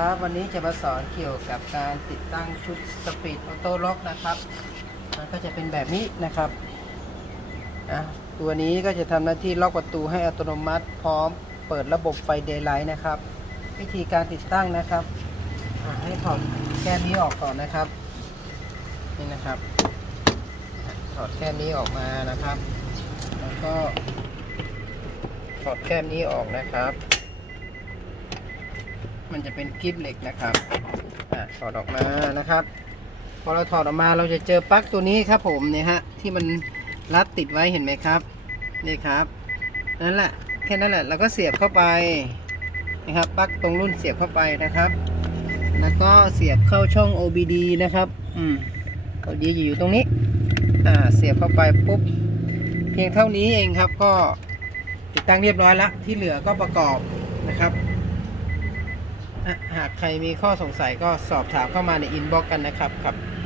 ครับวันนี้จะมาสอนเกี่ยวกับการติดตั้งชุดสปีดออโต้ล็อกนะครับมันก็จะเป็นแบบนี้นะครับอะตัวนี้ก็จะทำหน้าที่ล็อกประตูให้อัตโนมัติ พร้อมเปิดระบบไฟเดย์ไลท์นะครับ วิธีการติดตั้งนะครับให้ถอดแก้มนี้ออกก่อนนะครับนี่นะครับถอดแก้มนี้ออกมานะครับ แล้วก็ถอดแก้มนี้ออกนะครับ มันจะเป็นกริปเหล็กนะครับอะถอดออกมานะครับ พอเราถอดออกมาเราจะเจอปลั๊กตัวนี้ครับผมเนี่ยฮะที่มันรัดติดไว้เห็นไหมครับนี่ครับนั่นแหละแค่นั้นแหละเราก็เสียบเข้าไปนะครับปลั๊กตรงรุ่นเสียบเข้าไปนะครับ แล้วก็เสียบเข้าช่อง OBD นะครับอืม OBD อยู่ตรงนี้อ่าเสียบเข้าไปปุ๊บเพียงเท่านี้เองครับก็ติดตั้งเรียบร้อยแล้วที่เหลือก็ประกอบนะครับ หากใครมีข้อสงสัยก็สอบถามเข้ามาในอินบ็อกกันนะครับครับ